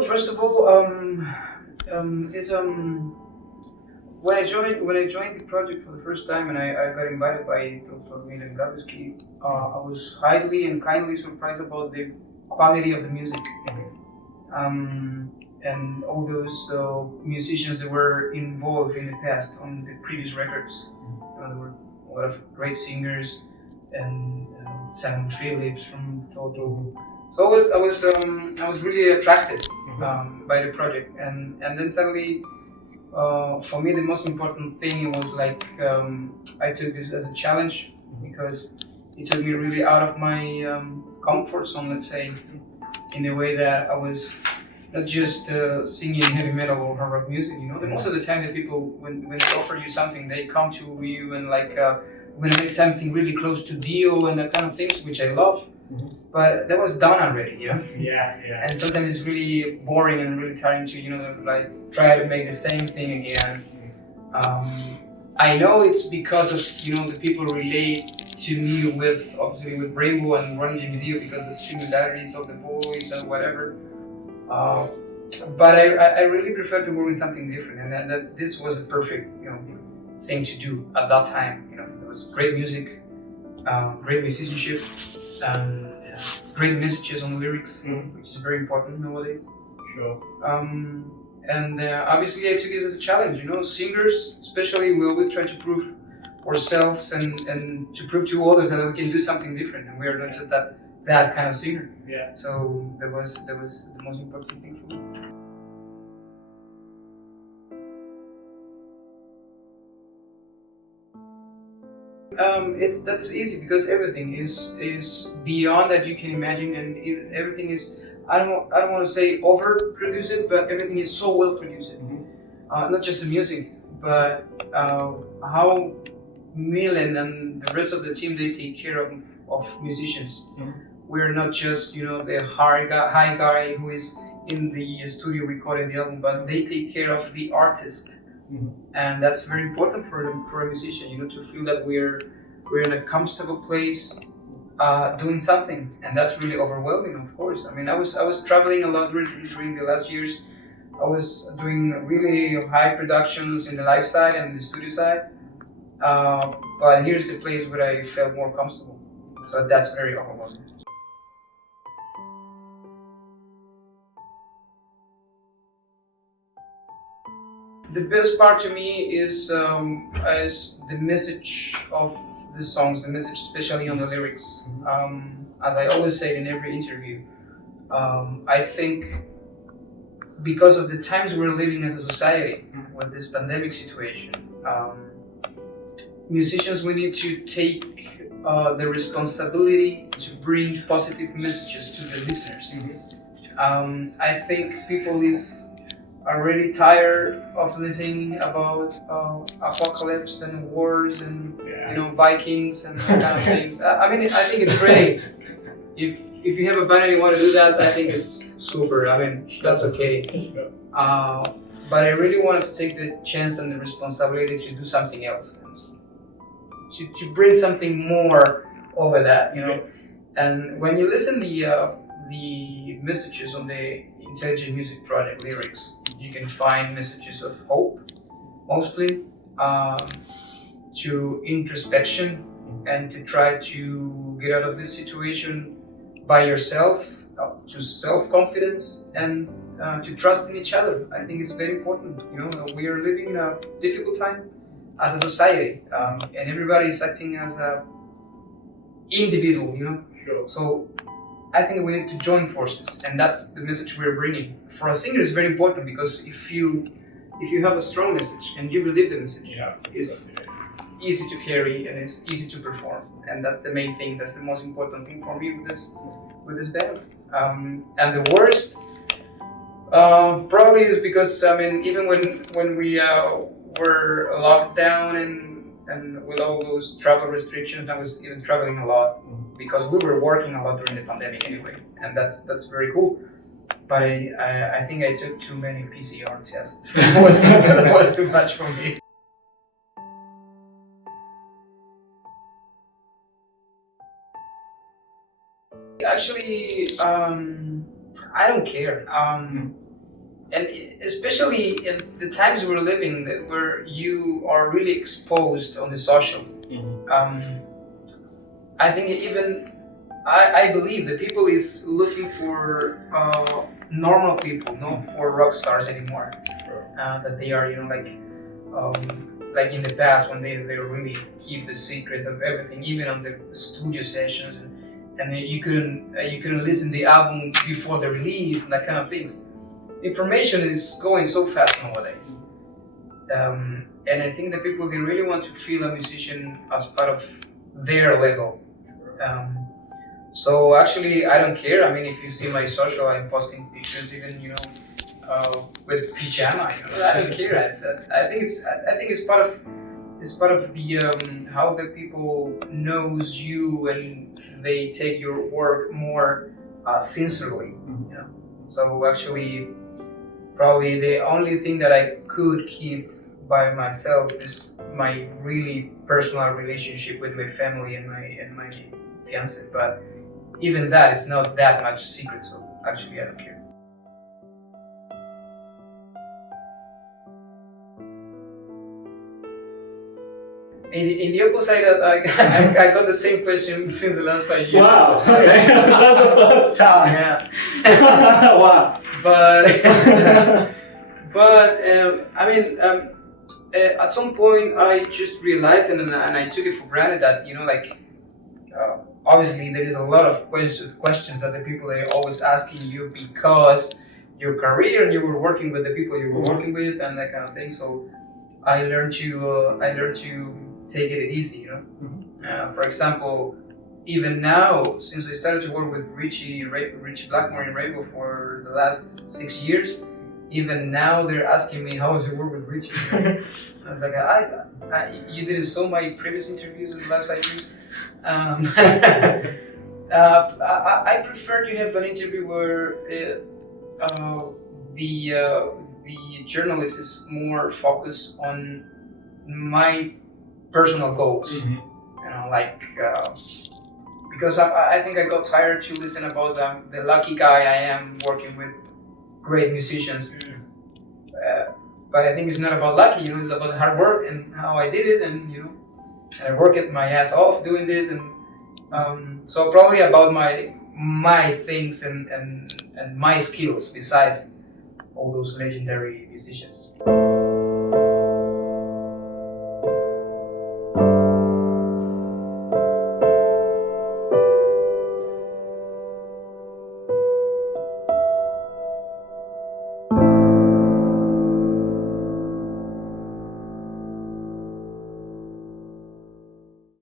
Well, first of all, it's when I joined the project for the first time and I got invited by Dr. Milan Gradowski, I was highly and kindly surprised about the quality of the music. Um, and all those musicians that were involved in the past on the previous records. There were a lot of great singers and Sam Phillips from Toto. So I was really attracted by the project, and then suddenly, for me, the most important thing was like I took this as a challenge because it took me really out of my comfort zone, let's say, in a way that I was not just singing heavy metal or hard rock music. You know, the most of the time, the people when they offer you something, they come to you and like when I make something really close to Dio and that kind of things, which I love. But that was done already, you know. Yeah. And sometimes it's really boring and really tiring to like try to make the same thing again. I know it's because of the people relate to me with obviously with Rainbow and Ronnie Dio because the similarities of the voice and whatever. Uh, but I really prefer to work with something different, and that this was a perfect thing to do at that time. There was great music, great musicianship, and great messages on lyrics, which is very important nowadays. Sure. And obviously, I took it as a challenge. Singers, especially, we always try to prove ourselves and to prove to others that we can do something different, and we are not just that kind of singer. Yeah. So that was the most important thing for me. That's easy because everything is beyond that you can imagine, and everything is. I don't want to say overproduced, but everything is so well produced. Not just the music, but how Milan and the rest of the team they take care of musicians. We're not just the high guy who is in the studio recording the album, but they take care of the artist. And that's very important for a musician, to feel that we're in a comfortable place, doing something, and that's really overwhelming. Of course, I mean, I was traveling a lot during the last years. I was doing really high productions in the live side and the studio side, but here's the place where I felt more comfortable. So that's very overwhelming. The best part to me is the message of the songs, the message especially on the lyrics. As I always say in every interview, I think because of the times we're living as a society with this pandemic situation, musicians we need to take the responsibility to bring positive messages to the listeners. I think people is already tired of listening about apocalypse and wars and Vikings and that kind of things. I mean, I think it's great. If you have a band and you want to do that, I think it's super. I mean, that's okay. But I really wanted to take the chance and the responsibility to do something else, to bring something more over that. And when you listen the messages on the Intelligent Music Project lyrics, you can find messages of hope, mostly, to introspection, and to try to get out of this situation by yourself, to self-confidence, and to trust in each other. I think it's very important. We are living in a difficult time as a society, and everybody is acting as a individual. Sure. So I think we need to join forces, and that's the message we're bringing. For a singer, it's very important because if you have a strong message and you believe the message, it's easy to carry and it's easy to perform, and that's the main thing. That's the most important thing for me with this band. And the worst, probably is because I mean, even when we were locked down and with all those travel restrictions, I was even traveling a lot because we were working a lot during the pandemic anyway, and that's very cool. But I think I took too many PCR tests. It was too much for me. Actually, I don't care. and especially in the times we're living, where you are really exposed on the social. I think even I believe that people is looking for normal people, not for rock stars anymore. Sure. That they are, like in the past when they really keep the secret of everything, even on the studio sessions, and you couldn't listen the album before the release and that kind of things. Information is going so fast nowadays, and I think that people, they really want to feel a musician as part of their level. So actually, I don't care. I mean, if you see my social, I'm posting pictures, even with pajama. I don't care. I think it's part of the how the people knows you, and they take your work more sincerely. So actually, probably the only thing that I could keep by myself is my really personal relationship with my family and my fiance. But even that is not that much secret, so actually I don't care. In the opposite, I got the same question since the last 5 years. Wow, okay. That's the first time. Yeah. Wow. But I mean, at some point I just realized, and I took it for granted that obviously there is a lot of questions that the people are always asking you because your career and you were working with the people you were working with and that kind of thing. So I learned to take it easy. For example, even now, since I started to work with Richie Blackmore in Rainbow for the last 6 years, even now they're asking me how was your work with Richie. I was like, you didn't saw my previous interviews in the last 5 years. I prefer to have an interview where the journalist is more focused on my personal goals. Because I think I got tired to listen about the lucky guy I am working with great musicians. But I think it's not about lucky, it's about hard work and how I did it, and I worked my ass off doing this, and so probably about my things and my skills besides all those legendary musicians.